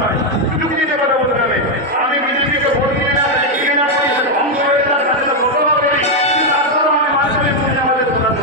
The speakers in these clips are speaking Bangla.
নয়, যুক্তিতে কথা বলতে হবে। আমি বিজেপিকে ভোট দিই না, ঘৃণা করি, ধ্বংস হয়ে তার কাছে প্রতিবাদ করি, কিন্তু তারপরে আমি মানুষের শুনে আমাদের প্রধান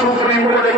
সুপ্রিম কোর্টে